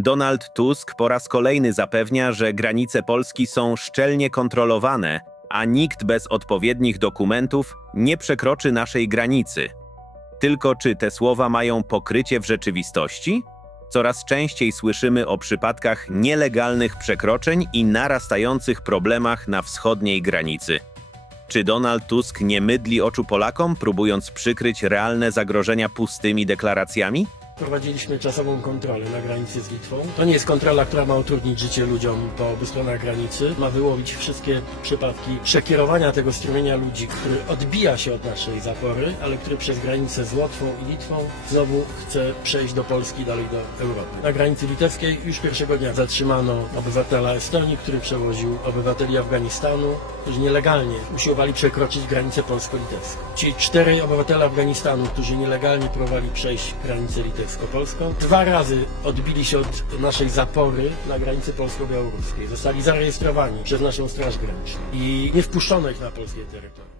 Donald Tusk po raz kolejny zapewnia, że granice Polski są szczelnie kontrolowane, a nikt bez odpowiednich dokumentów nie przekroczy naszej granicy. Tylko czy te słowa mają pokrycie w rzeczywistości? Coraz częściej słyszymy o przypadkach nielegalnych przekroczeń i narastających problemach na wschodniej granicy. Czy Donald Tusk nie mydli oczu Polakom, próbując przykryć realne zagrożenia pustymi deklaracjami? Prowadziliśmy czasową kontrolę na granicy z Litwą. To nie jest kontrola, która ma utrudnić życie ludziom po obu stronach granicy. Ma wyłowić wszystkie przypadki przekierowania tego strumienia ludzi, który odbija się od naszej zapory, ale który przez granicę z Łotwą i Litwą znowu chce przejść do Polski, dalej do Europy. Na granicy litewskiej już pierwszego dnia zatrzymano obywatela Estonii, który przewoził obywateli Afganistanu, którzy nielegalnie usiłowali przekroczyć granicę polsko-litewską. Ci czterej obywatele Afganistanu, którzy nielegalnie próbowali przejść granicę litewsko-polską, dwa razy odbili się od naszej zapory na granicy polsko-białoruskiej. Zostali zarejestrowani przez naszą Straż Graniczną i nie wpuszczono ich na polskie terytorium.